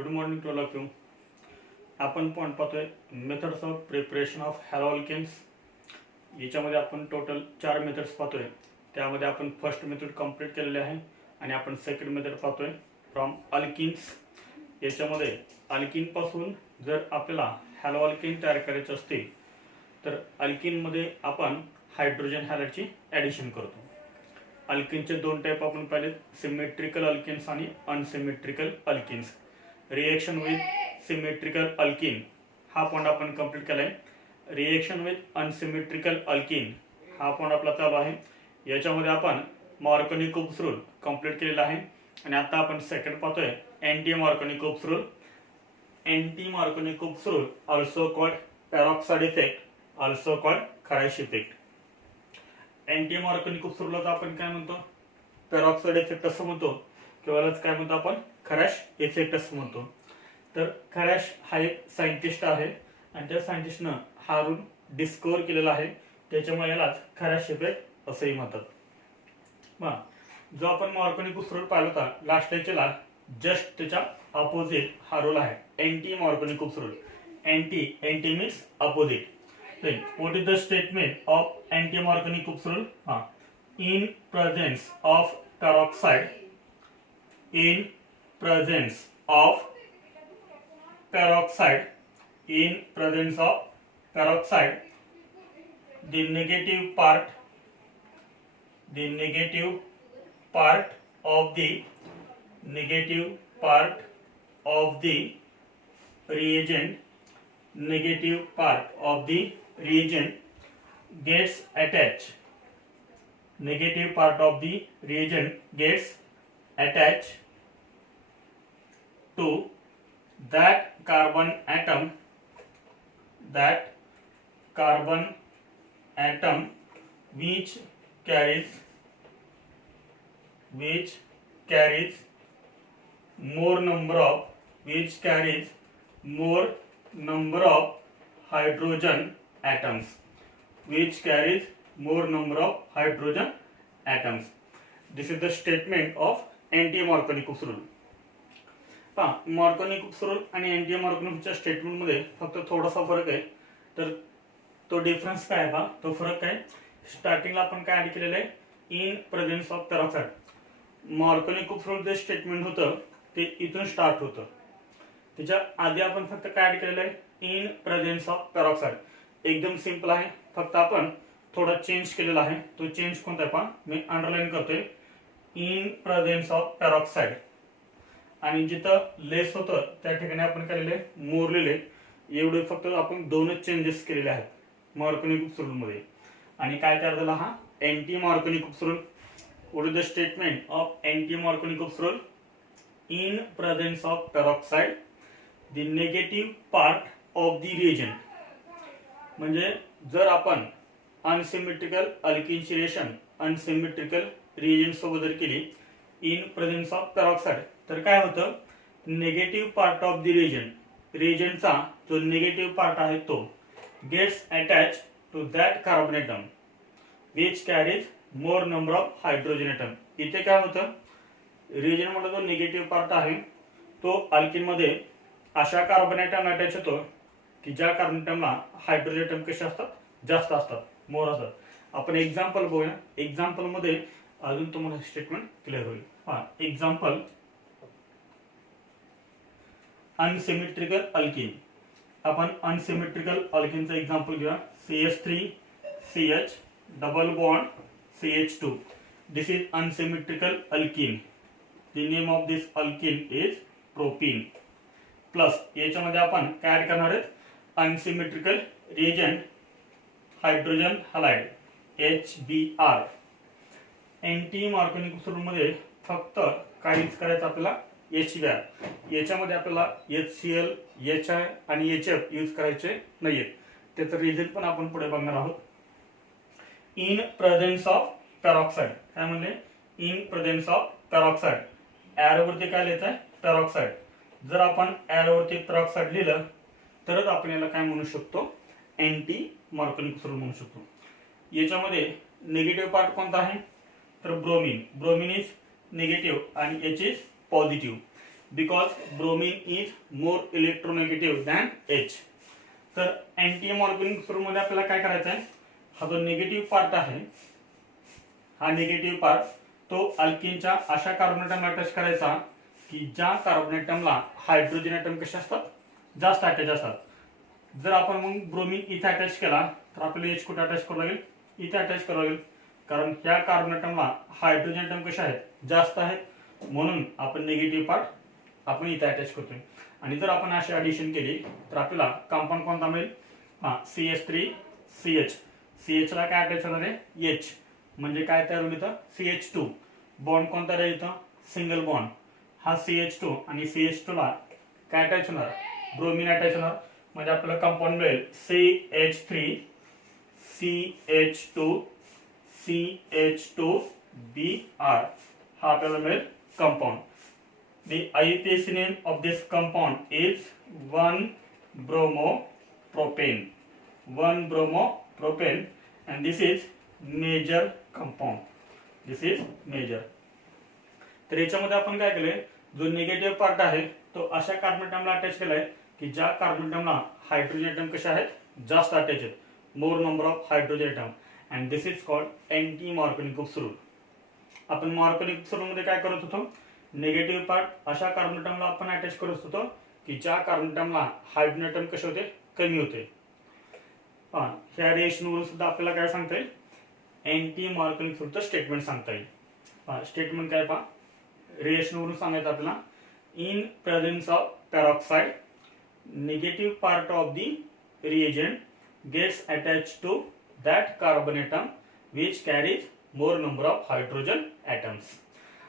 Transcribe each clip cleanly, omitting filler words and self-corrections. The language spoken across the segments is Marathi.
Good morning to all of you. आपण पण पाहतोय methods of preparation of haloalkanes. याच्यामध्ये आपण टोटल 4 मेथड्स पाहतोय. त्यामध्ये आपण फर्स्ट मेथड कंप्लीट केलेले आहे आणि आपण सेकंड मेथड पाहतोय फ्रॉम अल्किन्स. याच्यामध्ये अल्किन पासून जर आपल्याला हॅलो अल्केन तयार करायचे असते तर अल्किनमध्ये आपण हायड्रोजन हॅलाइडची ॲडिशन करतो. अल्किनचे दोन टाइप आपण पाहिले, सिमेट्रिकल अल्किन्स आणि unsymmetrical alkenes. Reaction with symmetrical alkene हा पॉइंट आपण कंप्लीट केला आहे. रिएक्शन विथ अनसिमेट्रिकल अल्किन हा पॉइंट आपला चालू आहे. याच्यामध्ये आपण मार्कोनी-कुप्स रूल कंप्लीट केलेला आहे आणि आता आपण सेकंड पाहतोय anti Markovnikov's rule. Anti Markovnikov's rule also called peroxide effect, also called Kharasch effect. Anti Markovnikov's रूलला आपण काय म्हणतो, पेरॉक्साइड इफेक्ट असं म्हणतो किंवा काय म्हणतो आपण खराश इफेक्ट असं म्हणतो. तर खराश हा एक सायंटिस्ट आहे आणि त्या सायंटिस्टनं हा रूल डिस्कवर केलेला आहे, त्याच्यामुळे यालाच खराश इफेक्ट असंही म्हणतात. जो आपण मार्कोनी-कुप्स रूल पाहिला होता लास्ट लेक्चरला, जस्ट त्याच्या अपोजिट हा रूल आहे anti Markovnikov's rule. Anti means opposite. Then what is the statement of anti-Markovnikov rule? In presence of peroxide, in presence of peroxide, in presence of peroxide, the negative part of the reagent, negative part of the reagent gets attached. Negative part of the reagent gets attached to that carbon atom which carries more number of hydrogen atoms, This is the statement of anti-Markovnikov rule. Markovnikov's rule आणि एंटी मार्कोनी-कुप्सच्या स्टेटमेंट मध्ये फक्त थोडासा फरक आहे. तर तो डिफरन्स काय आहे, तो फरक काय, स्टार्टिंगला आपण काय ऍड केलेलं आहे, in presence of peroxide. Markovnikov's rule जे स्टेटमेंट होतं ते इथून स्टार्ट होतं. त्याच्या आधी आपण फक्त काय ऍड केलेलं आहे, इन प्रेझेन्स ऑफ पेरॉक्साइड. एकदम सिंपल आहे, फक्त आपण थोडा चेंज केलेला आहे. तो चेंज कोणता आहे पहा, मी अंडरलाईन करतोय, इन प्रेझेन्स ऑफ पेरॉक्साइड. आणि जिथं लेस होतं त्या ठिकाणी आपण केलेले मोर लिहिले. एवढे फक्त आपण दोनच चेंजेस केलेले आहेत मार्कोनी-कुप्स रूल मध्ये. आणि काय तयार झाला हा anti Markovnikov's rule. What is the statement of anti Markovnikov's rule? In presence of peroxide the negative part of the reagent. म्हणजे जर आपण अनसिमेट्रिकल अल्किनची रिएक्शन अनसिमेट्रिकल रिएजंट सोबत जर केली इन प्रेझेन्स ऑफ पेरॉक्साइड तर काय होतं, नेगेटिव्ह पार्ट ऑफ द रिएजंटचा जो नेगेटिव्ह पार्ट आहे तो gets attach to that carbon atom which carries more number of hydrogen atom. इथे काय होतं, रिएजंट मध्ये जो नेगेटिव्ह पार्ट आहे तो अल्किन मध्ये अशा कार्बन एटम अटॅच होतो की ज्या कार्बन एटमला हायड्रोजन एटम कसे असतात, जास्त असतात, मोर असतात. आपण एक्झाम्पल बघूया. एक्झाम्पल मध्ये अजून तुम्हाला स्टेटमेंट क्लिअर होईल. Example unsymmetrical alkene. आपण अनसिमेट्रिकल अल्किनचं एक्झाम्पल घेऊया. CH3CH double bond CH2. This is unsymmetrical alkene. The name of this alkene is propene. Plus याच्यामध्ये आपण काय ऍड करणार आहेत, unsymmetrical reagent hydrogen halide HBr. Anti Markovnikov's rule मध्ये फक्त काहीच करायचं आपल्याला, HBr. याच्यामध्ये आपल्याला HCl, HI आणि HF यूज करायचे नाहीयेत. त्याचं रिझन पण आपण पुढे बघणार आहोत. In presence of peroxide. काय म्हणले, इन प्रेझेन्स ऑफ पेरॉक्साइड. एरोवरती काय लिहित आहे, पेरॉक्साइड. जर आपण एरोवरती पेरॉक्साइड लिहिलं तरच आपण याला काय म्हणू शकतो, एंटी मार्कोनी-कुप्स रूल म्हणू शकतो. याच्यामध्ये निगेटिव्ह पार्ट कोणता आहे तर ब्रोमीन. ब्रोमीन इज निगेटिव्ह आणि H is positive. Because bromine is more electronegative than H. तर अँटी मॉर्गनिक ग्रुप मध्ये आपल्याला काय करायचं आहे, हा जो निगेटिव्ह पार्ट आहे, हा निगेटिव्ह पार्ट तो अल्केनच्या अशा कार्बन ॲटमला अटॅच करायचा की ज्या कार्बन ॲटमला हायड्रोजन ॲटम कसे असतात, जास्त अटॅच असतात. जर आपण मग ब्रोमीन इथे अटॅच केला तर आपल्याला H कुठे अटॅच करावं लागेल, इथे अटॅच करावं लागेल, कारण ह्या कार्बन ॲटमला हायड्रोजन ॲटम कसे आहेत, जास्त आहेत, म्हणून आपण निगेटिव्ह पार्ट आपण इथे अटॅच करतोय. आणि जर आपण अशी ॲडिशन केली तर आपल्याला कंपाऊंड कोणता मिळेल, CH3CH. CH ला काय अटॅच होणार आहे, H, म्हणजे काय तयार होईल इथं, CH2. बॉन्ड कोणता राहील इथं, सिंगल बॉन्ड, हा CH2 आणि CH2 ला काय अटॅच होणार, ब्रोमीन अटॅच होणार, म्हणजे आपल्याला कंपाऊंड मिळेल CH3CH2CH2Br. हा आपल्याला मिळेल compound. The IUPAC name of this compound is 1-bromopropane. 1-bromopropane, and this is major compound. This is major. तर याच्यामध्ये आपण काय केलंय, जो निगेटिव्ह पार्ट आहे तो अशा कार्बन ॲटमला अटॅच केलाय की ज्या कार्बन ॲटमला हायड्रोजन ॲटम कसे आहेत, जास्त अटॅच आहेत, more number of hydrogen atom, and this is called anti Markovnikov rule. आपण मॉर्गनिक रूल मध्ये काय करत होतो, निगेटिव्ह पार्ट अशा कार्बन ॲटमला आपण अटॅच करत होतो की ज्या कार्बन ॲटमला हायड्रोजन ॲटम कसे होते, कमी होते. ह्या रिएक्शनवरून सुद्धा आपल्याला काय सांगता येईल, अँटी मॉर्गनिक रूलचं स्टेटमेंट सांगता येईल. स्टेटमेंट काय पहा, रिएक्शनवरून सांगायचं आपल्याला, in presence of peroxide negative part of the reagent gets attach to that carbon atom which carries more number of hydrogen atoms.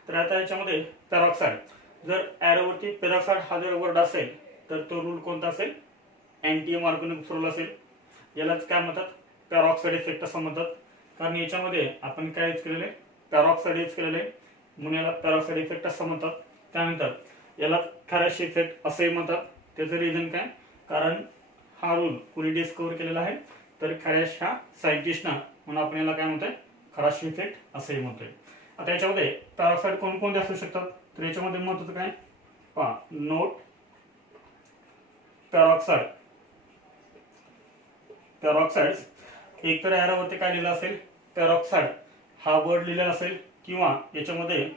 तर आता याच्यामध्ये पेरॉक्साइड, जर ॲरोवरती पेरॉक्साइड हा जर वर्ड असेल तर तो रूल कोणता असेल, अँटी मॉर्गनिक रूल असेल. यालाच काय म्हणतात, पेरॉक्साइड इफेक्ट असं म्हणतात, कारण याच्यामध्ये आपण काय यूज केलेले, पेरॉक्साइड यूज केलेले, म्हणून याला पेरॉक्साइड इफेक्ट असं म्हणतात. त्यानंतर याला खराश इफेक्ट असंही म्हणतात. त्याचं रिझन काय, कारण हा रूल कुणी डिस्कवर केलेला आहे, तर खराश ह्या सायंटिस्टनं, म्हणून आपण याला काय म्हणतोय, खराश इफेक्ट असंही म्हणतोय. आता याच्यामध्ये पेरॉक्साइड कोणकोणते असू शकतात, तर याच्यामध्ये महत्त्वाचं काय पहा, नोट पेरॉक्साइड. पेरॉक्साइड एक तर ॲरोवरती काय लिहिलं असेल, पेरॉक्साइड हा वर्ड लिहिलेला असेल, किंवा याच्यामध्ये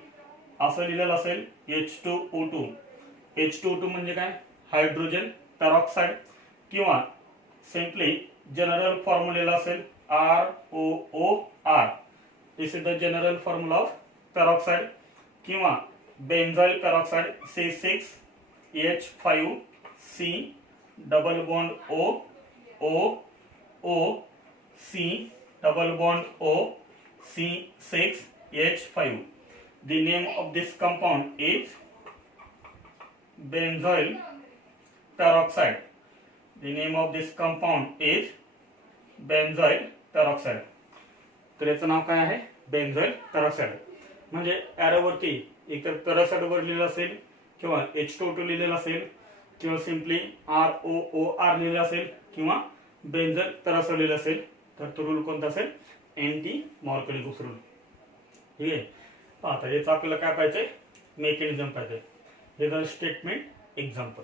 असं लिहिलेलं असेल H2O2. H2O2 म्हणजे काय, हायड्रोजन पेरॉक्साइड, किंवा सिम्पली जनरल फॉर्म्युला असेल ROOR. This is the general formula of peroxide, किंवा benzyl peroxide C6H5C double bond OOC double bond O C6H5. The name of this compound is benzoyl peroxide. The name of this compound is benzoyl peroxide. तर याचं नाव काय आहे, बेन्झॉइल पेरॉक्साइड. म्हणजे ॲरोवरती एकतर पेरॉक्साइड वर लिहिलेलं असेल, किंवा H2O2 लिहिलेलं असेल, किंवा सिम्पली ROOR लिहिलेलं असेल, किंवा बेन्झॉइल पेरॉक्साइड लिहिलेलं असेल, तर तो रूल कोणता असेल, अँटी मॉर्गनिक रूल. ठीक आहे. आता याचं आपल्याला काय पाहिजे, मेकॅनिझम पाहिजे. हे झालं statement example.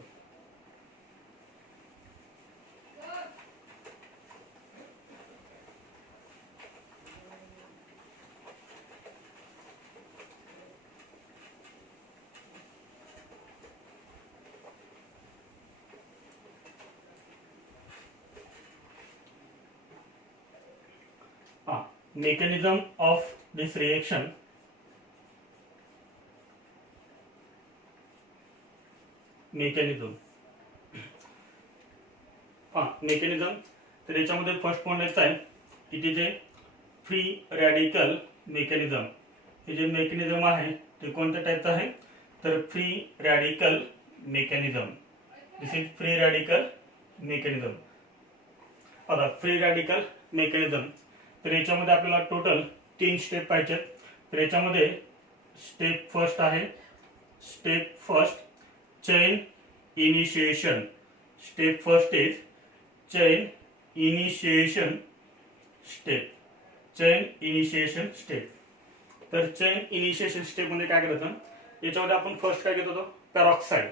Mechanism of this reaction. Mechanism mechanism, तर याच्यामध्ये फर्स्ट पॉइंट याचा आहे की ते जे फ्री रॅडिकल मेकॅनिझम, हे जे मेकॅनिझम आहे ते कोणत्या टाईपचं आहे, तर free radical mechanism. This is free radical mechanism. आता फ्री रॅडिकल मेकॅनिझम, तर याच्यामध्ये आपल्याला टोटल 3 स्टेप पाहिजेत. तर याच्यामध्ये स्टेप फर्स्ट आहे, step first chain initiation. Step first is chain initiation step. Chain initiation step. तर चेन इनिशिएशन स्टेप मध्ये काय करायचं, याच्यामध्ये आपण फर्स्ट काय घेत होतो, पेरॉक्साईड.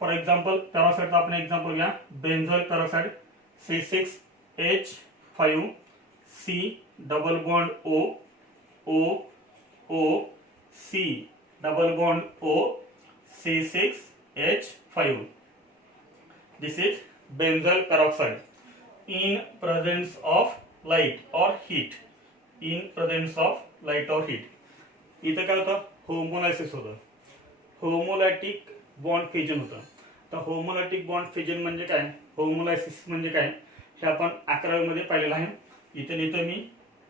फॉर एक्झाम्पल पेरॉक्साईडचा आपण एक्झाम्पल घ्या, benzoyl peroxide C6H5C double bond O O O C double bond O C6H5. This is benzoyl peroxide in presence of light or heat. In presence of light or heat. इथं काय होतं, होमोलायसिस होतं, होमोलॅटिक बॉन्ड फ्युजन होतं. तर होमोलॅटिक बॉन्ड फ्युजन म्हणजे काय, होमोलायसिस म्हणजे काय हे आपण 11वी मध्ये पाहिलेलं आहे. इथे लिहितो मी,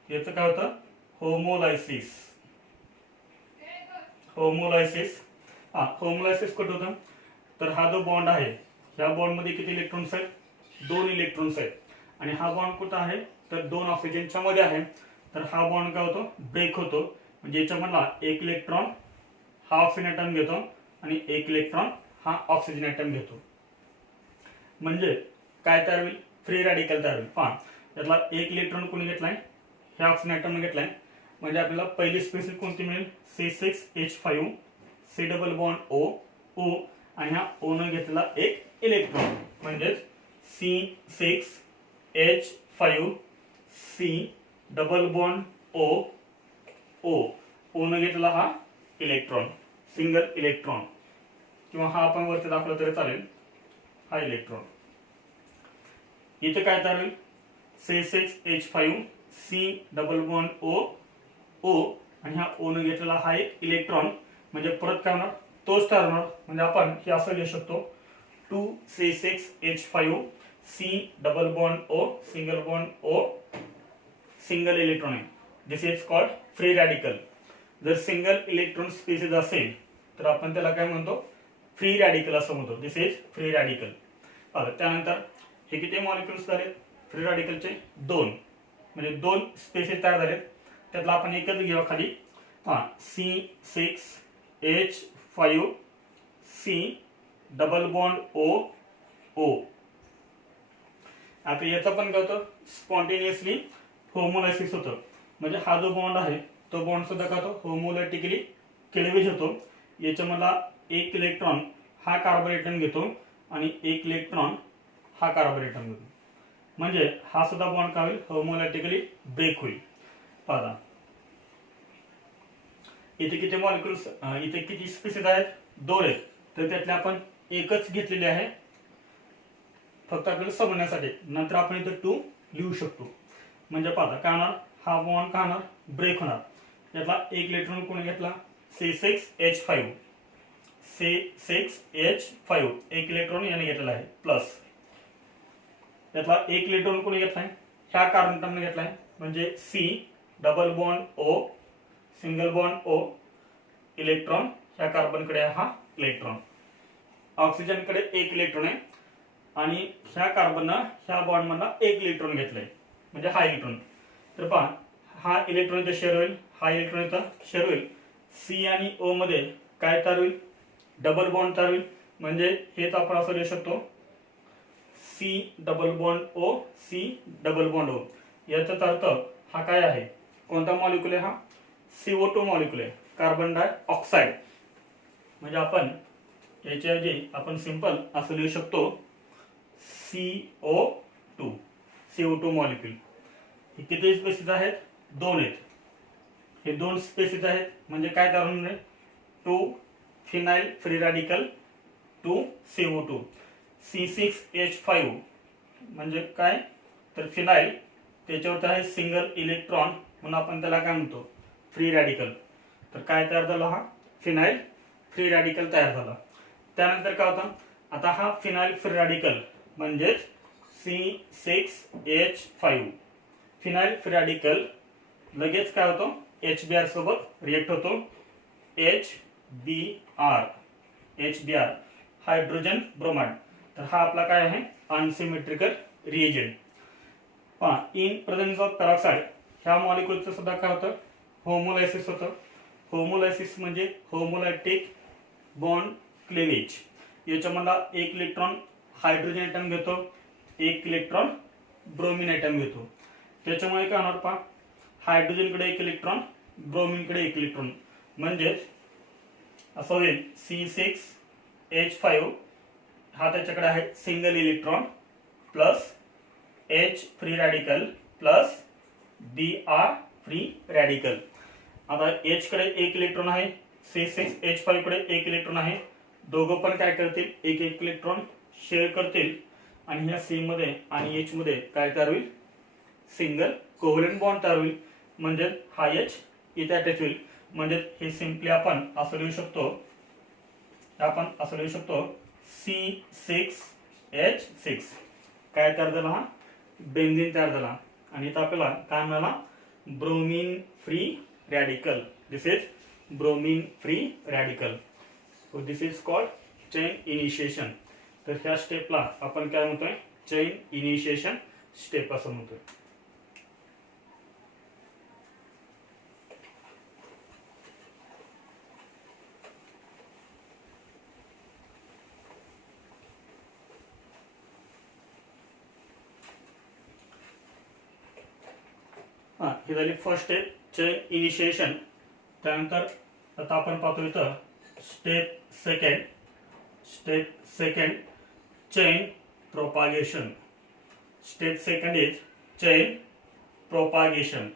याचं काय होतं, होमोलायसिस. होमोलायसिस होमोलायसिस कुठं होतं, तर हा जो बॉन्ड आहे ह्या बॉन्ड मध्ये किती इलेक्ट्रॉन्स आहेत, 2 इलेक्ट्रॉन्स आहेत. आणि हा बॉन्ड कुठं आहे, तर 2 ऑक्सिजनच्या मध्ये आहे. तर हा बॉन्ड काय होतो, ब्रेक होतो. म्हणजे याच्यामधला एक इलेक्ट्रॉन हा ऑक्सिजन ॲटम घेतो आणि एक इलेक्ट्रॉन हा ऑक्सिजन ॲटम घेतो. म्हणजे काय तयार होईल, फ्री रॅडिकल तयार होईल. पहा, त्यातला एक इलेक्ट्रॉन कोणी घेतलाय, ह्या ऑक्सिजन ॲटमने घेतलाय. म्हणजे आपल्याला पहिली स्पेसिस कोणती मिळेल, C6H5 C double bond O O आणि ह्या O न घेतलेला एक इलेक्ट्रॉन म्हणजे C6H5C double bond O O O न घेतलेला हा इलेक्ट्रॉन, सिंगल इलेक्ट्रॉन, किंवा हा आपण वरती दाखवला तरी चालेल, हा इलेक्ट्रॉन. इथे काय तयार होईल, C6H5C double bond O O आणि हा O न घेतलेला हा एक इलेक्ट्रॉन. म्हणजे परत काय होणार, तोच तयार होणार. म्हणजे आपण हे असं लिहू शकतो, 2C6H5C double bond O single bond O single electron आहे. दिस इज कॉल्ड फ्री रॅडिकल. जर सिंगल इलेक्ट्रॉन स्पेसिस असेल तर आपण त्याला काय म्हणतो, फ्री रॅडिकल असं म्हणतो. दिस इज फ्री रॅडिकल. त्यानंतर हे किती मॉलिक्युल्स झाले फ्री रॅडिकलचे, 2. म्हणजे 2 स्पेसिस तयार झालेत. त्यातला आपण एकच घेऊ खाली, C6H5C double bond O O. आता याचं पण काय होतं, स्पॉन्टेनियसली होमोलायसिस होतं. म्हणजे हा जो बॉन्ड आहे तो बॉन्ड सुद्धा काय होतो, होमोलॅटिकली क्लेवेज होतो. याच्यामधला एक इलेक्ट्रॉन हा कार्बन ॲटम घेतो आणि एक इलेक्ट्रॉन हा कार्बन ॲटम घेतो. म्हणजे हा सुद्धा बॉन्ड काय होईल, होमोलॅटिकली ब्रेक होईल. पहा इथे किती मॉलिक्युल्स, इथे किती स्पेसिस आहेत, 2 आहेत. तर त्यातले आपण एकच घेतलेली आहे फक्त आपल्याला समजण्यासाठी. नंतर आपण इथे 2 लिहू शकतो. म्हणजे पाहता काय होणार, हा बॉन्ड काय होणार, ब्रेक होणार. यातला एक इलेक्ट्रॉन कोणी घेतला, C6H5 C6H5 एक इलेक्ट्रॉन याने घेतलेला आहे प्लस. यातला एक इलेक्ट्रॉन कोणी घेतलाय, ह्या कार्बन ॲटमने घेतलाय. म्हणजे C double bond O single bond O electron, ह्या कार्बनकडे हा इलेक्ट्रॉन. ऑक्सिजनकडे एक इलेक्ट्रॉन आहे आणि ह्या कार्बननं ह्या बॉन्ड मधला एक इलेक्ट्रॉन घेतलाय म्हणजे हा इलेक्ट्रॉन. तर पहा हा इलेक्ट्रॉन इथे शेअर होईल, हा इलेक्ट्रॉन इथं शेअर होईल. C आणि O मध्ये काय तयार होईल, डबल बॉन्ड तयार होईल. म्हणजे हेच आपण असं लिहू शकतो, C double bond O C double bond O. याचाच अर्थ हा काय आहे, कोणता मॉलिक्युल आहे, हा CO2 मॉलिक्युल आहे, कार्बन डायऑक्साइड. म्हणजे आपण याच्याऐवजी आपण सिंपल असं लिहू शकतो, CO2 CO2 मॉलिक्युल. हे किती स्पेसिस आहेत, 2 आहेत. हे 2 स्पेसिस आहेत म्हणजे काय तयार होणार आहे, 2 phenyl free radical 2 CO2. C6H5 म्हणजे काय, तर फिनाइल, त्याच्यावरती आहे सिंगल इलेक्ट्रॉन म्हणून आपण त्याला काय म्हणतो, फ्री रॅडिकल. तर काय तयार झाला, हा फिनाइल फ्री रॅडिकल तयार झाला. त्यानंतर काय होतं, आता हा फिनाइल फ्री रॅडिकल म्हणजेच C6H5 फिनाइल फ्री रॅडिकल लगेच काय होतो, HBr सोबत रिएक्ट होतो. HBr hydrogen bromide. तर हा आपला काय आहे, अनसिमेट्रिकल रिएजंट. पहा इन प्रेझेन्स ऑफ पेरॉक्साइड ह्या मॉलिक्युलचं सुद्धा काय होतं, होमोलायसिस होतं. होमोलायसिस म्हणजे होमोलॅटिक बॉन्ड क्लेवेज. याच्यामधला एक इलेक्ट्रॉन हायड्रोजन ॲटम घेतो, एक इलेक्ट्रॉन ब्रोमिन ॲटम घेतो. त्याच्यामुळे काय होणार, पहा हायड्रोजनकडे एक इलेक्ट्रॉन, ब्रोमिनकडे एक इलेक्ट्रॉन. म्हणजेच असं होईल C6H5 हा त्याच्याकडे आहे single electron plus H free radical plus Br free radical. आता H कडे एक इलेक्ट्रॉन आहे, C6H5 कडे एक इलेक्ट्रॉन आहे. दोघं पण काय करतील, एक एक इलेक्ट्रॉन शेअर करतील आणि ह्या C मध्ये आणि H मध्ये काय तयार होईल, सिंगल कोव्हॅलेंट बॉन्ड तयार होईल. म्हणजे हा H इथे अटॅच होईल. म्हणजे हे सिंपली आपण असं लिहू शकतो, C6H6 काय तयार झाला, हा बेन्झीन तयार झाला. आणि इथं आपल्याला काय मिळाला, bromine free radical. This is bromine free radical. So this is called chain initiation. तर ह्या स्टेपला आपण काय म्हणतोय, चेन इनिशिएशन स्टेप असं म्हणतोय. ही झाली फर्स्ट स्टेप, चेन इनिशिएशन. त्यानंतर आता आपण पाहतो इथं step second chain propagation. Step second is chain propagation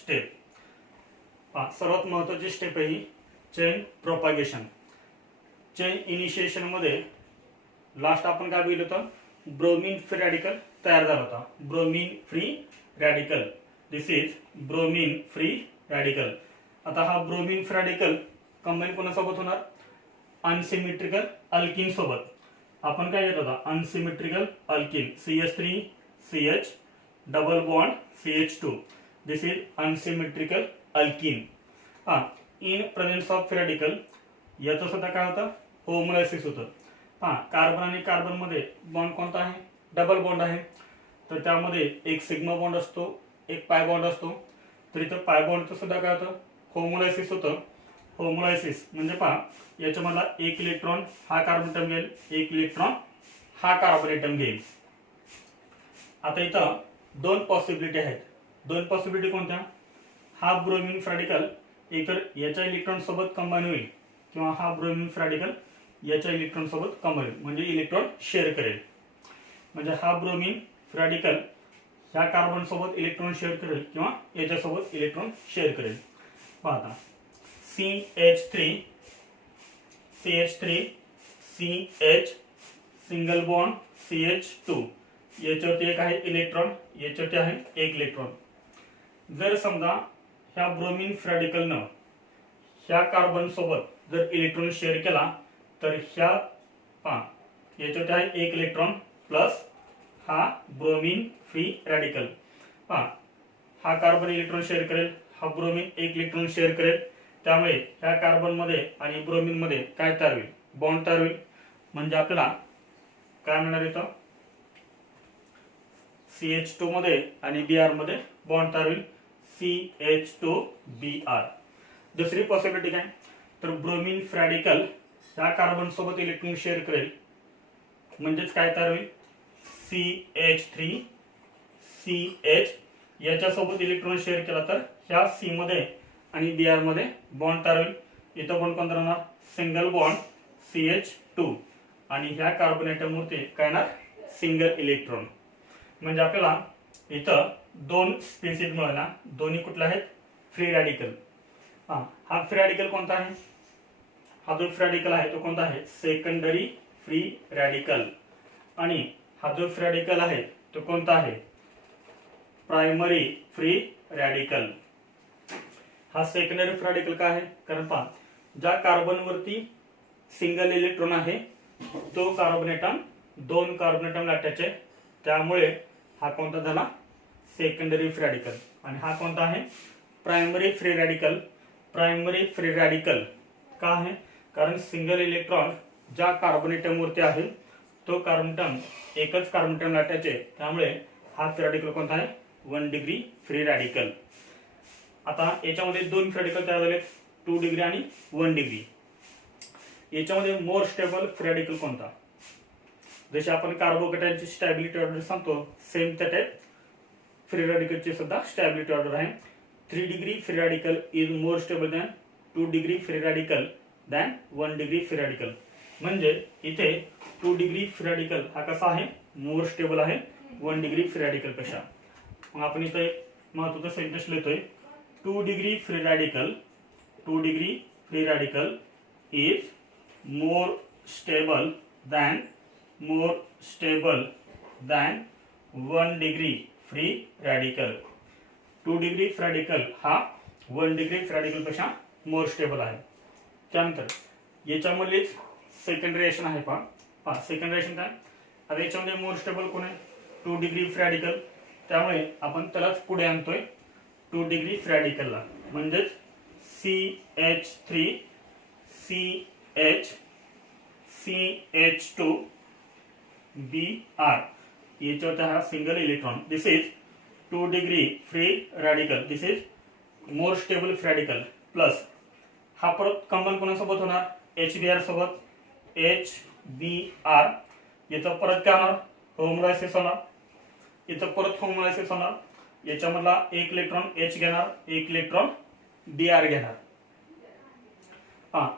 step. सर्वात महत्वाची स्टेप आहे ही चेन प्रोपागेशन. चेन इनिशिएशन मध्ये लास्ट आपण काय बघितलं होतं, ब्रोमीन फ्री रॅडिकल तयार झाला होता. Bromine free radical, this is bromine free radical. आता हा ब्रोमीन फ्री रॅडिकल कंबाईन कोणासोबत होणार, अनसिमेट्रिकल अल्किन सोबत. आपण काय घेत होता, unsymmetrical alkene CH3CH double bond CH2. This is unsymmetrical alkene. In presence of free radical याचं सुद्धा काय होतं, होमोलायसिस होतं. कार्बन आणि कार्बन मध्ये बॉन्ड कोणता आहे, डबल बॉन्ड आहे. तर त्यामध्ये एक सिग्मा बॉन्ड असतो, एक पाय बॉन्ड असतो. तर इथं पाय बॉन्डचं सुद्धा काय होतं, होमोलायसिस होतं. होमोलायसिस म्हणजे याच्यामधला एक इलेक्ट्रॉन हा कार्बन ॲटम घेईल, एक इलेक्ट्रॉन हा कार्बन ॲटम घेईल. आता इथं दोन पॉसिबिलिटी आहेत. दोन पॉसिबिलिटी कोणत्या, हा ब्रोमीन फ्री रॅडिकल एकतर याच्या इलेक्ट्रॉन सोबत कंबाईन होईल किंवा हा ब्रोमीन फ्री रॅडिकल याच्या इलेक्ट्रॉन सोबत कंबाईन होईल, म्हणजे इलेक्ट्रॉन शेअर करेल. म्हणजे हा ब्रोमीन फ्री रॅडिकल ह्या कार्बन सोबत इलेक्ट्रॉन शेअर करेल किंवा याच्यासोबत इलेक्ट्रॉन शेअर करेल. पाहता CH3 सिंगल बॉन्ड CH2 याच्यावरती एक आहे इलेक्ट्रॉन, याच्यावरती आहे एक इलेक्ट्रॉन. जर समजा ह्या ब्रोमीन फ्री रॅडिकलनं ह्या कार्बन सोबत जर इलेक्ट्रॉन शेअर केला तर ह्या याच्यावरती आहे एक इलेक्ट्रॉन प्लस हा ब्रोमीन फ्री रॅडिकल. हा कार्बन इलेक्ट्रॉन शेअर करेल, हा ब्रोमीन एक इलेक्ट्रॉन शेअर करेल. त्यामुळे ह्या कार्बन मध्ये आणि ब्रोमीन मध्ये काय तयार होईल, बॉन्ड तयार होईल. म्हणजे आपल्याला काय मिळणार इथं, CH2 मध्ये आणि Br मध्ये बॉन्ड तयार होईल, CH2Br. दुसरी पॉसिबिलिटी काय, तर ब्रोमीन फ्री रॅडिकल ह्या कार्बन सोबत इलेक्ट्रॉन शेअर करेल. म्हणजेच काय तयार होईल, CH3CH याच्यासोबत इलेक्ट्रॉन शेअर केला तर ह्या C मध्ये आणि Br मध्ये बॉन्ड तयार होईल. इथं बॉन्ड कोणता राहणार, सिंगल बॉन्ड CH2 आणि ह्या कार्बन ॲटम वरती काय येणार, सिंगल इलेक्ट्रॉन. म्हणजे आपल्याला इथं दोन स्पीसीज मिळाला. दोन्ही कुठले आहेत, फ्री रॅडिकल. हा फ्री रॅडिकल कोणता आहे, हा जो फ्री रॅडिकल आहे तो कोणता आहे, सेकंडरी फ्री रॅडिकल. आणि हा जो फ्री रॅडिकल आहे तो कोणता आहे, प्रायमरी फ्री रॅडिकल. हा सेकंडरी फ्री रॅडिकल का आहे, कारण ज्या कार्बन वरती सिंगल इलेक्ट्रॉन आहे तो कार्बन ॲटम दोन कार्बन ॲटमला अटॅच आहे. त्यामुळे हा कोणता झाला, सेकंडरी फ्री रॅडिकल. आणि हा कोणता आहे, primary free radical. Primary free radical का आहे, कारण सिंगल इलेक्ट्रॉन ज्या कार्बन ॲटम वरती आहे तो कार्बन ॲटम एकच कार्बन ॲटमला अटॅच आहे. त्यामुळे हा फ्री रॅडिकल कोणता आहे, 1 डिग्री फ्री रॅडिकल. आता याच्यामध्ये दोन फ्री रॅडिकल तयार झाले, 2 डिग्री आणि 1 डिग्री. याच्यामध्ये मोर स्टेबल फ्री रॅडिकल कोणता, जसे आपण कार्बोकेटायनची स्टॅबिलिटी ऑर्डर सांगतो सेम त्या टाइप फ्री रॅडिकलची सुद्धा स्टॅबिलिटी ऑर्डर आहे. 3 degree free radical is more stable than 2 degree free radical than 1 degree free radical. म्हणजे इथे 2 degree free radical हा कसा आहे, मोर स्टेबल आहे 1 degree free radical पेक्षा. मग आपण इथे महत्त्वाचं सेंटेन्स लिहितोय, 2 degree free radical is more stable than 1 degree free radical. 2 degree free radical हा 1 degree free radical पेक्षा मोर स्टेबल आहे. त्यानंतर याच्यामधलेच सेकंड रिएक्शन आहे पहा. सेकंड रिएक्शन काय, आता याच्यामध्ये मोर स्टेबल कोण आहे, 2 degree free radical. त्यामुळे आपण त्यालाच पुढे आणतोय 2 degree free radical ला, म्हणजेच CH3 CH2 Br याच्यावरचा हा single electron. This is 2 degree free radical. This is more stable free radical. Plus हा परत कंबाईन कोणासोबत होणार, HBr सोबत. HBr याचा परत काय होणार, होमोलायसिस होणार. इथं परत होमोलायसिस होणार. याच्यामधला एक इलेक्ट्रॉन H घेणार, एक इलेक्ट्रॉन Br घेणार.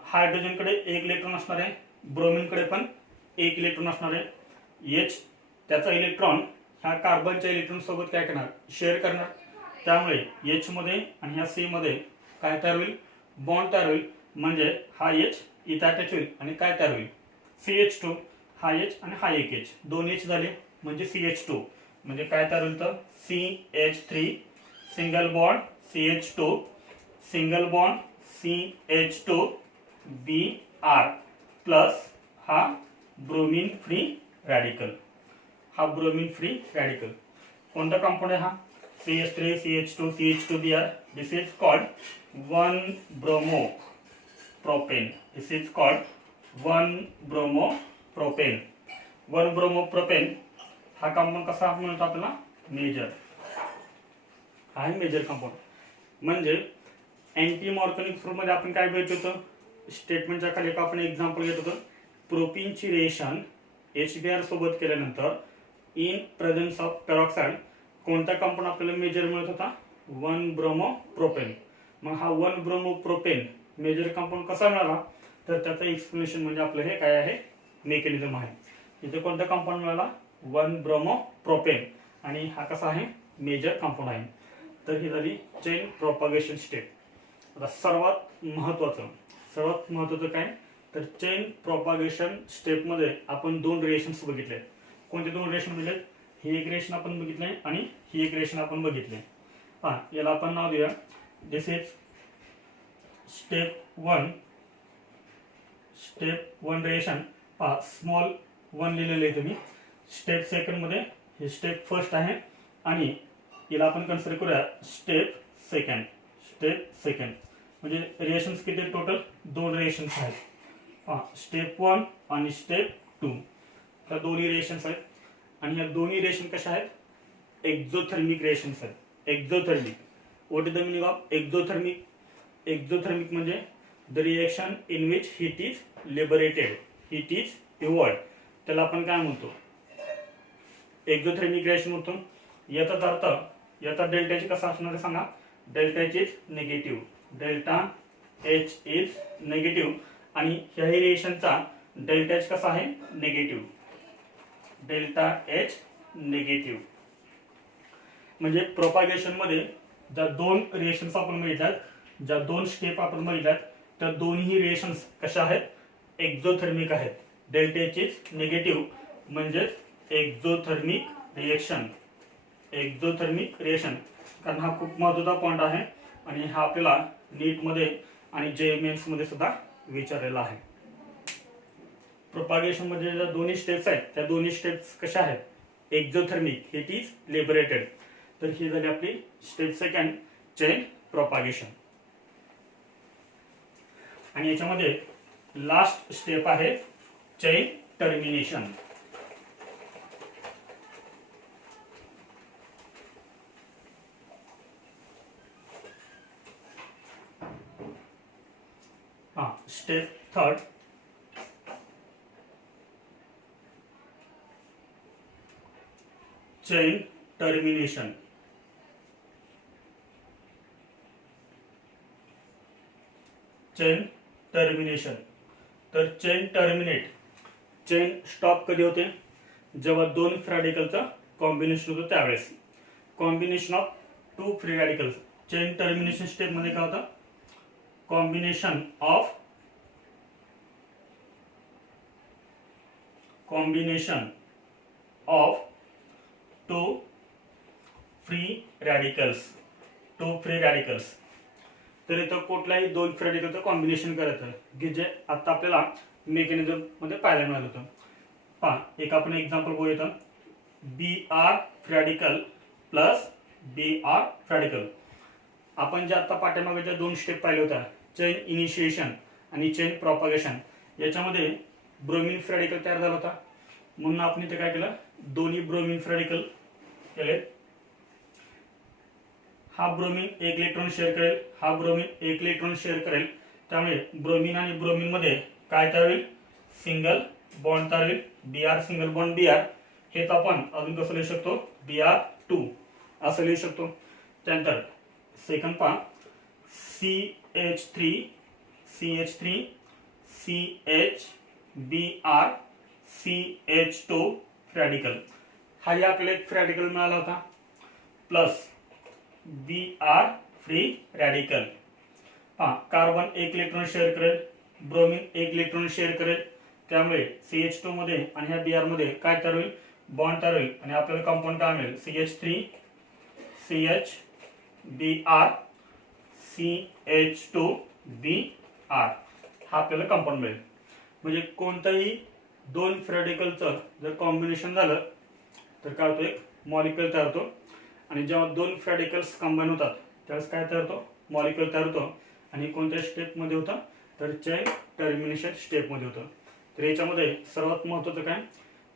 हायड्रोजन कडे एक इलेक्ट्रॉन असणार आहे, ब्रोमिन कडे पण एक इलेक्ट्रॉन असणार आहे. H त्याचा इलेक्ट्रॉन ह्या कार्बनच्या इलेक्ट्रॉन सोबत काय करणार, शेअर करणार. त्यामुळे H मध्ये आणि ह्या C मध्ये काय तयार होईल, बॉन्ड तयार होईल. म्हणजे हा H इथं अटॅच होईल आणि काय तयार होईल, CH2. हा H आणि हा एक H, दोन H झाले म्हणजे CH2. म्हणजे काय तयार होईल तर CH3 single bond CH2 single bond CH2 Br plus हा ब्रोमीन फ्री रॅडिकल. हा ब्रोमीन फ्री रॅडिकल कोणता कंपाऊंड आहे, हा CH3 CH2 CH2 Br. This is called 1-bromo-propane. This is called 1-bromo-propane. 1-bromo-propane हा कंपाऊंड कसा म्हणतो आपल्याला, मेजर. हा आहे मेजर कंपाऊंड. म्हणजे अँटी मॉर्गॅनिक फ्लो मध्ये आपण काय बघत होतो, स्टेटमेंटच्या खाली आपण एक्झाम्पल घेत होतो, प्रोपीनची रिएक्शन HBr सोबत केल्यानंतर इन प्रेझेन्स ऑफ पेरॉक्साइड कोणता कंपाऊंड आपल्याला मेजर मिळत होता, 1-bromo-propane. मग हा 1-bromo-propane मेजर कंपाऊंड कसा मिळाला, तर त्याचं एक्सप्लेनेशन म्हणजे आपलं हे काय आहे, मेकॅनिझम आहे. इथे कोणता कंपाऊंड मिळाला, 1-bromo-propane, आणि हा कसा आहे, मेजर कंपाऊंड आहे. तर ही झाली चेन प्रोपागेशन स्टेप. आता सर्वात महत्त्वाचं काय, तर चेन प्रोपागेशन स्टेप मध्ये आपण दोन रिएक्शन्स बघितले. कोणते दोन रिएक्शन बघितले, ही एक रिएक्शन आपण बघितले आणि ही एक रिएक्शन आपण बघितले. याला आपण नाव देऊया, दिस इज स्टेप 1 रिएक्शन. स्मॉल 1 लिहिलेलं आहे तुम्ही. स्टेप सेकंड मध्ये हे स्टेप फर्स्ट आहे आणि याला आपण कन्सिडर करूया स्टेप सेकंड. म्हणजे रिएक्शन्स किती टोटल, दोन रिएक्शन्स आहेत. स्टेप 1 आणि स्टेप 2 ह्या दोन्ही रिएक्शन्स आहेत. आणि ह्या दोन्ही रिएक्शन कशा आहेत, एक्झोथर्मिक रिएक्शन्स आहेत. Exothermic, what is the meaning of exothermic. Exothermic म्हणजे the reaction in which heat is liberated, heat is evolved. त्याला आपण काय म्हणतो, एक्झोथर्मिक रिएक्शन म्हणतो. याचाच अर्थ, याचा डेल्टा एच कसा असणार आहे सांगा, delta H is negative. Delta H is negative. आणि ह्याही रिएक्शनचा डेल्टा एच कसा आहे, निगेटिव्ह. Delta H negative. म्हणजे प्रोपागेशन मध्ये ज्या दोन रिएक्शन्स आपण बघितल्यात, ज्या दोन स्टेप आपण बघितल्यात, त्या दोन्ही रिएक्शन्स कशा आहेत, एक्झोथर्मिक आहेत. डेल्टा एच इज निगेटिव्ह म्हणजे एक्झोथर्मिक रिएक्शन. कारण हा खूप महत्त्वाचा पॉइंट आहे आणि हा आपल्याला नीट मध्ये आणि JMS मध्ये सुद्धा विचारलेला आहे. प्रोपागेशन मध्ये ज्या दोन्ही स्टेप्स आहेत, त्या दोन्ही स्टेप्स कशा आहेत, एक्झोथर्मिक, हीट इज लिबरेटेड. तर ही झाली आपली स्टेप सेकंड, चेन प्रोपागेशन. आणि याच्यामध्ये लास्ट स्टेप आहे chain termination. Step third, chain termination. Chain termination. तर चेन टर्मिनेट, चेन स्टॉप कधी होते? जेव्हा दोन फ्री रॅडिकलचं कॉम्बिनेशन होतं त्यावेळेस. Combination of two free radicals. Chain termination step मध्ये काय होतं? Combination of two free radicals. तर इथं कुठलाही दोन फ्री रॅडिकलचं कॉम्बिनेशन करायचं की जे आता आपल्याला मेकॅनिझम मध्ये पाहायला मिळालं होतं. पहा, एक आपण एक्झाम्पल बघूया. Br free radical plus Br free radical. आपण जे आता पाठीमागे ज्या दोन स्टेप पाहिल्या होत्या, चेन इनिशिएशन आणि चेन प्रॉपगेशन, याच्यामध्ये ब्रोमिन फ्री रॅडिकल तयार झाला होता. म्हणून आपण इथे काय केलं? दोन्ही ब्रोमिन फ्री रॅडिकल केले. हा ब्रोमीन एक इलेक्ट्रॉन शेअर करेल, हा ब्रोमीन एक इलेक्ट्रॉन शेअर करेल. त्यामुळे ब्रोमीन आणि ब्रोमीन मध्ये काय तयार होईल? सिंगल बॉन्ड तयार होईल. Br single bond Br. हेच आपण अजून कसं लिहू शकतो? Br2 असं लिहू शकतो. त्यानंतर सेकंड पहा, CH3 Br CH2 free radical. हा या आपल्याला एक फ्री रॅडिकल मिळाला होता. Plus Br free radical. पहा, कार्बन एक इलेक्ट्रॉन शेअर करेल, ब्रोमीन एक इलेक्ट्रॉन शेअर करेल. त्यामुळे CH2 मध्ये आणि ह्या Br मध्ये काय तयार होईल? बॉन्ड तयार होईल. आणि आपल्याला कंपाऊंड काय मिळेल? CH3 Br CH2 Br. हा आपल्याला कंपाऊंड मिळेल. म्हणजे कोणताही दोन फ्री रॅडिकलचं जर कॉम्बिनेशन झालं तर काय होतं? एक मॉलिक्युल तयार होतो. आणि जेव्हा दोन फ्री रॅडिकल्स कंबाईन होतात त्यावेळेस काय तयार होतो? मॉलिक्युल तयार होतो. आणि कोणत्या स्टेप मध्ये होतं? तर चेन टर्मिनेशन स्टेप मध्ये होतं. तर याच्यामध्ये सर्वात महत्त्वाचं काय?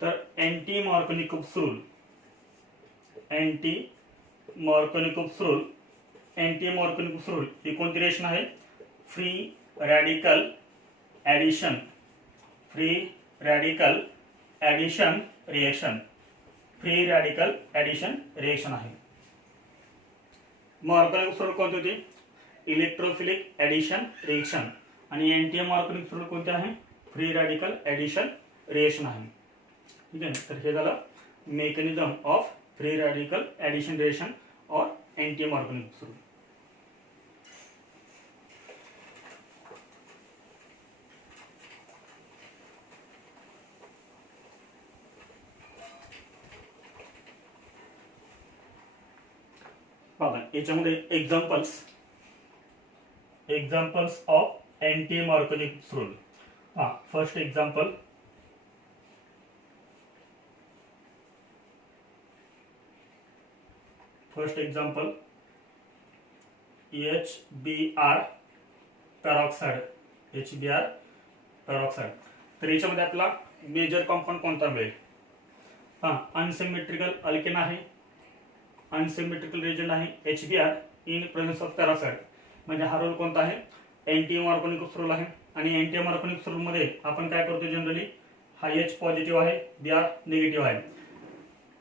तर anti Markovnikov's rule. Anti Markovnikov's rule ही कोणती रिएक्शन आहे? फ्री रॅडिकल ॲडिशन रिएक्शन आहे. मार्कोनिकोव्स रूल कोणती होती? Electrophilic addition reaction. आणि अँटी मार्कोनिकोव्स रूल कोणते आहे? फ्री रॅडिकल ॲडिशन रिएक्शन आहे. ठीक आहे. तर हे झालं mechanism of free radical addition reaction और अँटी मार्कोनिकोव्स रूल. बघा, याच्यामध्ये examples of anti Markovnikov's rule. हा, फर्स्ट एक्झाम्पल, HBr पेरॉक्साइड. तर याच्यामध्ये आपला मेजर कंपाऊंड कोणता मिळेल? हा, अनसिमेट्रिकल अल्केन आहे, अनसिमेट्रिकल रिजन आहे HBr in presence of peroxide. म्हणजे हा रोल कोणता आहे? अँटी मार्कोनिकोव्स रूल आहे. आणि अँटी मार्कोनिकोव्स रूल मध्ये आपण काय करतो? जनरली हा H पॉझिटिव्ह आहे, Br निगेटिव्ह आहे.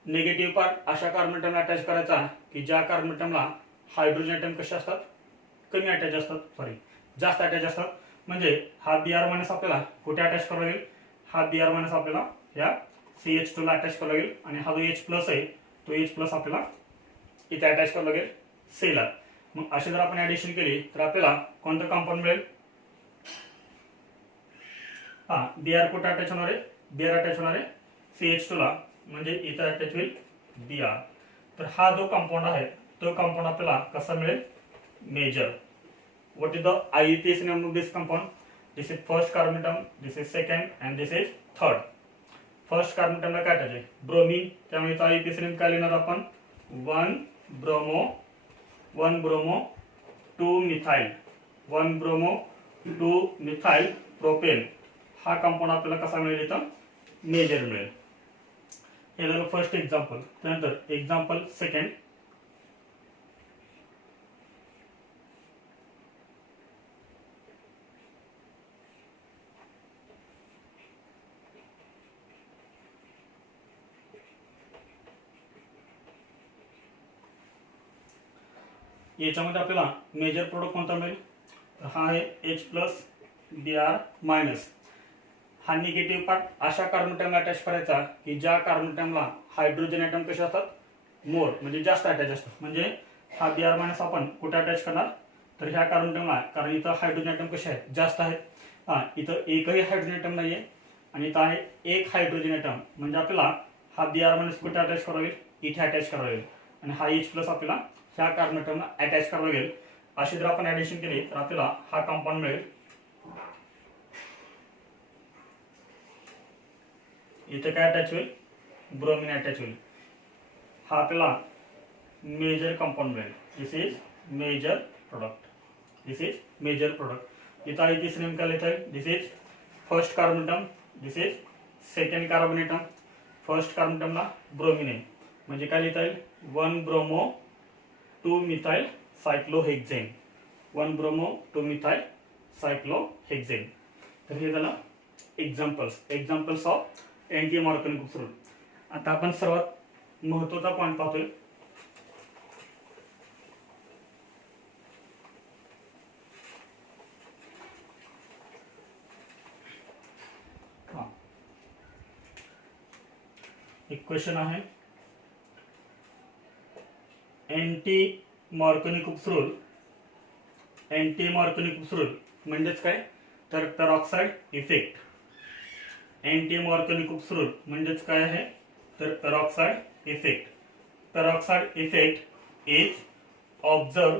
निगेटिव्ह पार्ट अशा कार्बन ॲटमला अटॅच करायचा की ज्या कार्बन ॲटमला हायड्रोजन ॲटम कसे असतात? कमी अटॅच असतात, जास्त अटॅच असतात. म्हणजे हा Br मायनस आपल्याला कुठे अटॅच करावा लागेल? हा Br मायनस आपल्याला या CH2 ला अटॅच करावा लागेल. आणि हा जो H प्लस आहे तो H प्लस आपल्याला इथे अटॅच करावा लागेल सेला. मग अशी जर आपण ऍडिशन केली तर आपल्याला कोणतं कंपाऊंड मिळेल? हा, Br कुठे अटॅच होणार आहे? Br अटॅच होणार आहे CH2 ला. म्हणजे इथे अटॅच होईल Br. तर हा जो कंपाऊंड आहे तो कंपाऊंड आपल्याला कसा मिळेल? Major. What is the IUPAC name of this compound? This is first carbon atom, this is second and this is third. First carbon एटमला काय अटॅच आहे? ब्रोमीन. त्यामुळे IUPAC नेम काय लिहिणार आपण? 1 bromo 2 methyl 1 bromo 2 methyl propane. हा कंपाऊंड आपल्याला कसा मिळेल? इथं मेजर मिळेल. हे झालं फर्स्ट एक्झाम्पल. त्यानंतर एक्झाम्पल सेकंड, याच्यामध्ये आपल्याला मेजर प्रोडक्ट कोणता मिळेल? तर हा आहे H प्लस Br मायनस. हा निगेटिव्ह पार्ट अशा कार्बन ॲटमला अटॅच करायचा की ज्या कार्बन ॲटमला हायड्रोजन ॲटम कसे असतात मोर म्हणजे जास्त अटॅच असतात. म्हणजे हा Br मायनस आपण कुठे अटॅच करणार तर ह्या कार्बन ॲटमला, कारण इथं हायड्रोजन ॲटम कसे आहेत जास्त आहेत. इथं एकही हायड्रोजन ॲटम नाही आहे आणि इथं आहे एक हायड्रोजन ॲटम. म्हणजे आपल्याला हा Br मायनस कुठे अटॅच करावा लागेल, इथे अटॅच करावा लागेल. आणि हा H प्लस आपल्याला ह्या कार्बन ॲटमला अटॅच करावा लागेल. अशी जर आपण ॲडिशन केली तर आपल्याला हा कंपाऊंड मिळेल. इथे काय अटॅच होईल, ब्रोमीन अटॅच होईल. हा आपल्याला मेजर कंपाऊंड मिळेल. This is major product. This is major product. इथं आहे तिसरे नेमका लिहिता येईल. This is first carbon atom, this is second carbon atom. First carbon ॲटमला ब्रोमीन आहे म्हणजे काय लिहिता येईल 1 bromo 2 methyl cyclohexane. 1 bromo 2 methyl cyclohexane. तर हे झालं examples of anti Markovnikov rule. आता आपण सर्वात महत्त्वाचा पॉईंट पाहतोय. एक क्वेश्चन आहे anti Markovnikov rule. Anti Markovnikov rule म्हणजेच काय तर peroxide effect. Anti Markovnikov rule म्हणजेच काय आहे तर peroxide effect. Peroxide effect is observe.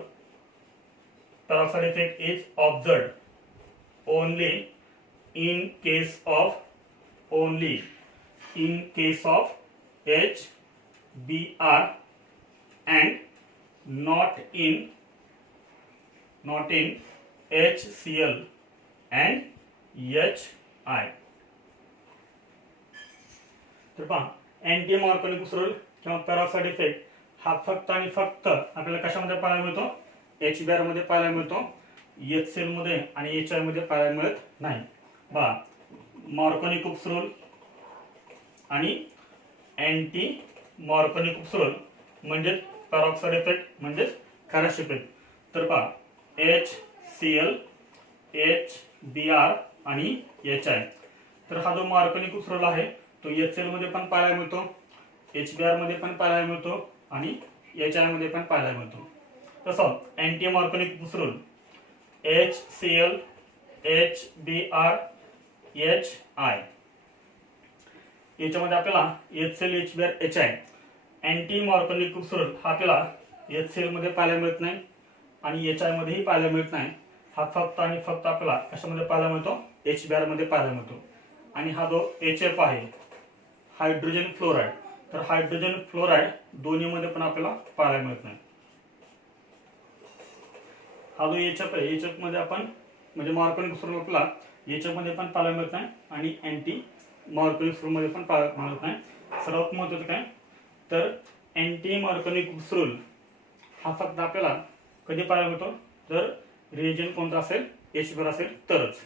Peroxide effect is observe only in case of HBr and not in HCl and HI. तर पहा अँटी मॉर्गनिक ग्रुप रूल किंवा पेरॉक्साइड इफेक्ट हा फक्त आणि फक्त आपल्याला कशामध्ये पाहायला मिळतो, HBr मध्ये पाहायला मिळतो. HCl मध्ये आणि HI मध्ये पाहायला मिळत नाही. बघा मॉर्गनिक ग्रुप रूल आणि अँटी मॉर्गनिक ग्रुप रूल म्हणजे पेरॉक्साइड इफेक्ट म्हणजे खॅरस इफेक्ट. तर पहा HCl HBr आणि HI. तर हा जो मॉर्गनिक ग्रुप रूल आहे तो HCl मध्ये पण पाहायला मिळतो, HBr मध्ये पण पाहायला मिळतो आणि HI मध्ये पण पाहायला मिळतो. तसं anti Markovnikov rule HCl HBr HI याच्यामध्ये आपल्याला HCl HBr HI anti Markovnikov rule हा आपल्याला HCl मध्ये पाहायला मिळत नाही आणि HI मध्येही पाहायला मिळत नाही. हा फक्त आणि फक्त आपल्याला कशामध्ये पाहायला मिळतो, HBr मध्ये पाहायला मिळतो. आणि हा जो HF आहे हायड्रोजन फ्लोराईड, तर हायड्रोजन फ्लोराईड दोन्ही मध्ये पण आपल्याला पाहायला मिळत नाही. हा जो HF आहे HF मध्ये आपण म्हणजे मॉर्गनिक ग्रुप रूल आपला HF मध्ये पण पाहायला मिळत नाही आणि अँटी मॉर्गनिक ग्रुप रूल मध्ये पण पाहायला मिळत नाही. सर्वात महत्त्वाचं काय तर अँटी मॉर्गनिक ग्रुप रूल हा फक्त आपल्याला कधी पाहायला मिळतो तर रिएजंट कोणता असेल HBr असेल तरच.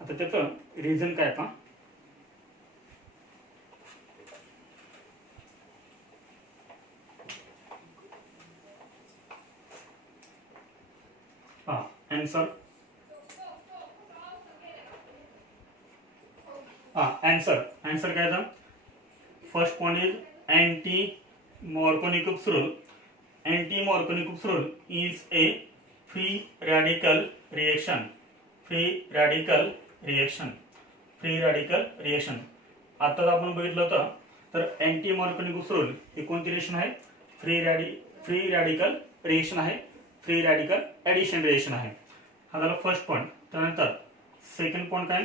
आता त्याचं रिझन काय पहा. आन्सर आन्सर काय था. First point is anti Markovnikov rule. Anti Markovnikov rule is a free radical reaction. Free radical reaction. आता आपण बघितलं होतं तर एंटी मॉर्गनिक ग्रुप रूल ही कोणती रिएक्शन आहे, फ्री रॅडिकल रिएक्शन आहे, फ्री रॅडिकल ॲडिशन रिएक्शन आहे. हा झाला फर्स्ट पॉइंट. त्यानंतर सेकंड पॉइंट काय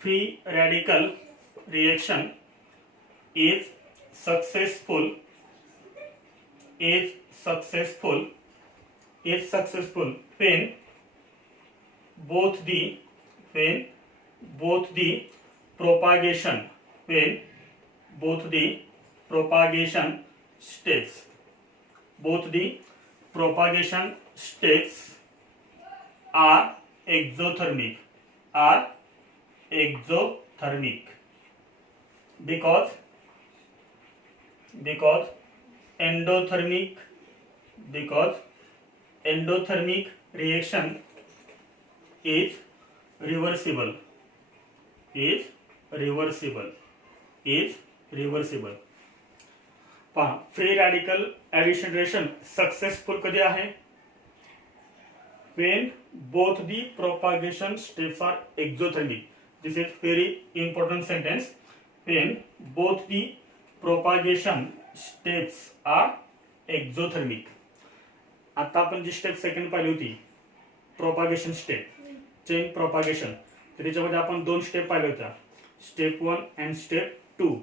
free radical reaction is successful when both the propagation states are exothermic because endothermic reaction is reversible, is reversible, is reversible. पहा, free radical addition reaction successful कधी आहे? when both the propagation steps are exothermic. This is very important sentence. When both the propagation steps are exothermic. आता आपण जी स्टेप सेकंड पाहिली होती प्रोपागेशन स्टेप, चेन प्रोपागेशन, तर त्याच्यामध्ये आपण दोन स्टेप पाहिल्या होत्या, स्टेप 1 अँड स्टेप 2.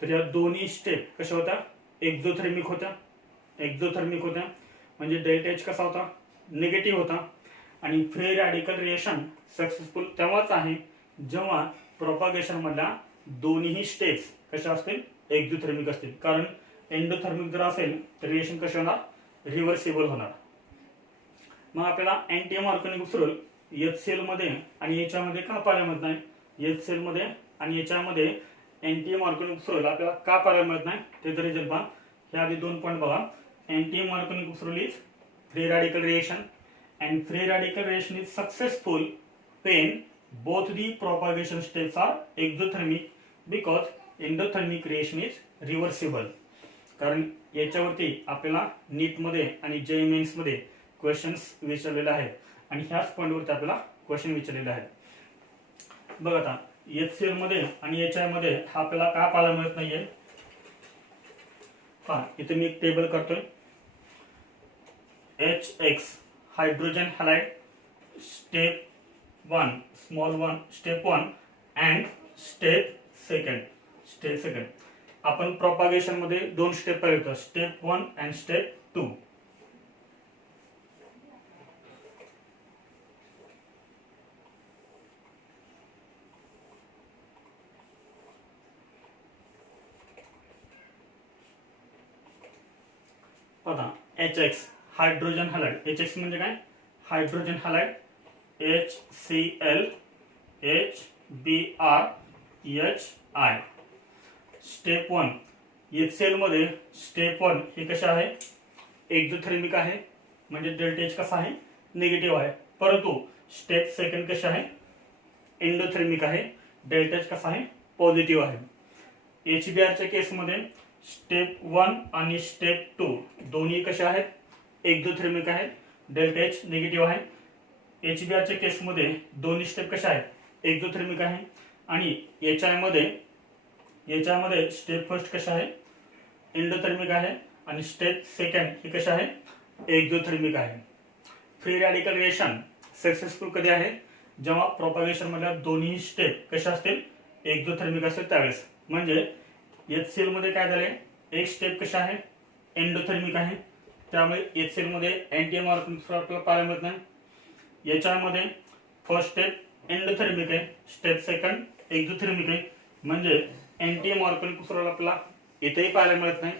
तर या दोन्ही स्टेप कशा होत्या? एक्झोथर्मिक होत्या. एक्झोथर्मिक होत्या म्हणजे डेल्टा एच कसा होता? निगेटिव्ह होता. आणि फ्री रॅडिकल रिएक्शन सक्सेसफुल तेव्हाच आहे जेव्हा प्रोपागेशन मधल्या दोन्ही स्टेप्स कशा असतील? एक्झोथर्मिक असतील. कारण एंडोथर्मिक जर असेल तर रिएक्शन कसे होणार? रिव्हर्सिबल होणार. मग आपल्याला अँटी मार्कोनिक रूल HCl मध्ये आणि याच्यामध्ये का पाहायला मिळत नाही? HCl मध्ये आणि याच्यामध्ये अँटी मार्कोनिक रूल आपल्याला का पाहायला मिळत नाही ते तरी जर पहा. हे आधी दोन पॉईंट बघा. Anti Markovnikov rule is free radical reaction and free radical reaction is successful when both the propagation steps are exothermic because endothermic reaction is reversible. कारण याच्यावरती आपल्याला नीट मध्ये आणि JEE मेन्स मध्ये क्वेश्चन्स विचारलेले आहेत आणि ह्याच पॉइंटवरती आपल्याला क्वेश्चन विचारलेले आहेत. बघा आता HCl मध्ये आणि याच्यामध्ये हा आपल्याला का पाहायला मिळत नाहीये? पहा, इथे मी एक टेबल करतोय. HX hydrogen halide step 1 small 1 step 1 and step second. आपण प्रोपागेशन मध्ये दोन स्टेप पाहिले होते, स्टेप 1 अँड स्टेप 2. बघा HX हाइड्रोजन हॅलाइड, HX म्हणजे काय? Hydrogen halide, HCl HBrHI. Step 1 HCl मध्ये स्टेप 1 हे कशा आहे? एक्झोथर्मिक आहे म्हणजे डेल्टा एच कसा आहे? निगेटिव्ह आहे. परंतु स्टेप सेकंड कशा आहे? एंडोथर्मिक आहे, डेल्टा एच कसा आहे? पॉझिटिव्ह आहे. HBr च्या केस मध्ये स्टेप 1 आणि स्टेप 2 दोन्ही कशा आहेत? एक्झोथर्मिक आहे, डेल्टा एच निगेटिव्ह आहे. HBr च्या केस मध्ये दोन्ही स्टेप कशा आहेत? एक्झोथर्मिक आहे. आणि याच्यामध्ये स्टेप फर्स्ट कशा आहे? एंडोथर्मिक आहे आणि स्टेप सेकंड ही कशा आहे? एक्झोथर्मिक आहे. फ्री रॅडिकल रिएक्शन सक्सेसफुल कधी आहे? जेव्हा प्रोपागेशन मधल्या दोन्ही स्टेप कशा असतील? एक्झोथर्मिक असतील त्यावेळेस. म्हणजे HCl मध्ये काय झाले? एक स्टेप कशा आहे? एंडोथर्मिक आहे, त्यामुळे HCl मध्ये अँटी मार्कोनिक आपल्याला पाहायला मिळत नाही. याच्यामध्ये फर्स्ट स्टेप एंडोथर्मिक आहे, स्टेप सेकंड एक्झोथर्मिक आहे, म्हणजे अँटी मार्कोनिक रूल आपल्याला इथेही पाहायला मिळत नाही.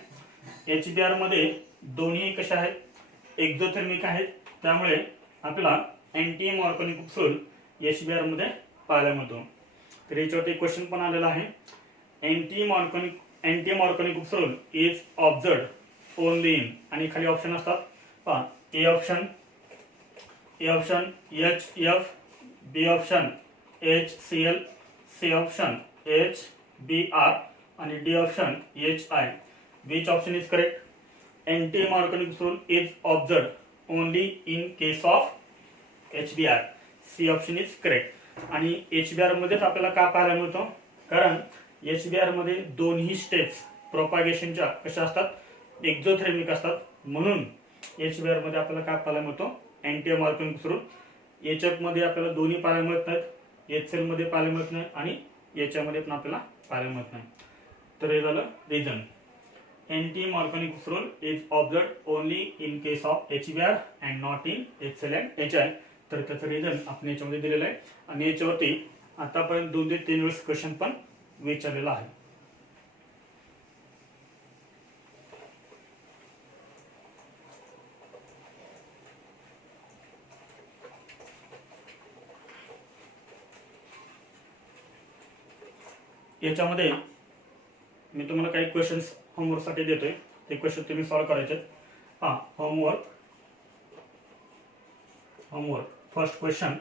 HBr मध्ये दोन्ही कशा आहेत? एक्झोथर्मिक आहेत, त्यामुळे आपल्याला अँटी मार्कोनिक रूल HBr मध्ये पाहायला मिळतो. तर याच्यावरती क्वेश्चन पण आलेला आहे. Anti Markovnikov rule is observed only in, आणि खाली ऑप्शन असतात पहा. A option HF, B option HCl, C option HBr आणि D option HI. Which option is correct? Anti Markovnikov rule is observed only in case of HBr. C option is correct. आणि HBr मध्येच आपल्याला का पाहायला मिळतो? कारण HBr मध्ये दोन्ही स्टेप्स प्रोपागेशनच्या कशा असतात? एक्झोथर्मिक असतात. म्हणून HBr मध्ये आपल्याला काय पाहायला मिळतो? Anti Markovnikov rule. HF मध्ये आपल्याला दोन्ही पाहायला मिळत नाहीत, HCl मध्ये पाहायला मिळत नाही आणि याच्यामध्ये पण आपल्याला पाहायला मिळत नाही. तर हे झालं reason. Anti Markovnikov rule is observed only in case of HBr and not in HCl and HI. तर त्याचं रिझन आपण याच्यामध्ये दिलेलं आहे आणि याच्यावरती आतापर्यंत 2 ते 3 वेळेस क्वेश्चन पण विचारलेला आहे. याच्यामध्ये मी तुम्हाला काही क्वेश्चन्स होमवर्क साठी देतोय, ते क्वेश्चन तुम्ही सॉल्व्ह करायचे. हा होमवर्क. फर्स्ट क्वेश्चन,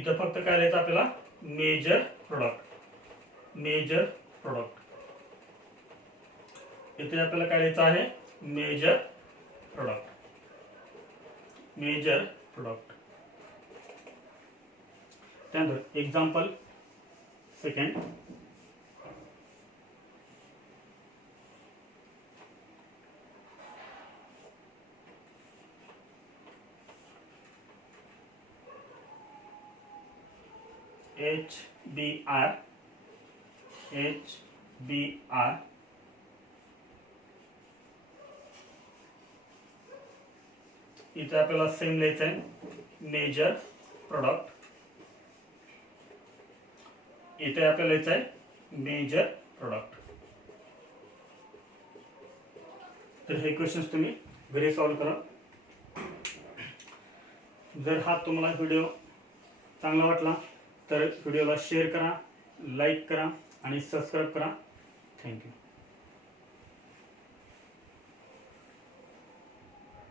इथं फक्त काय लिहायचं आपल्याला, मेजर प्रोडक्ट, मेजर प्रोडक्ट. इथे आपल्याला काय लिहायचं आहे, मेजर प्रोडक्ट, मेजर प्रोडक्ट. त्यानंतर एक्झाम्पल सेकंड. HBR, HBR इथे आपल्याला सेम लिहायचं आहे, मेजर प्रोडक्ट. इथे आपल्याला लिहायचं आहे, मेजर प्रोडक्ट. तर हे क्वेश्चन्स तुम्ही घरी सॉल्व करा. जर हा तुम्हाला व्हिडिओ चांगला वाटला तर व्हिडिओला शेअर करा, लाईक करा आणि सबस्क्राईब करा. थँक्यू.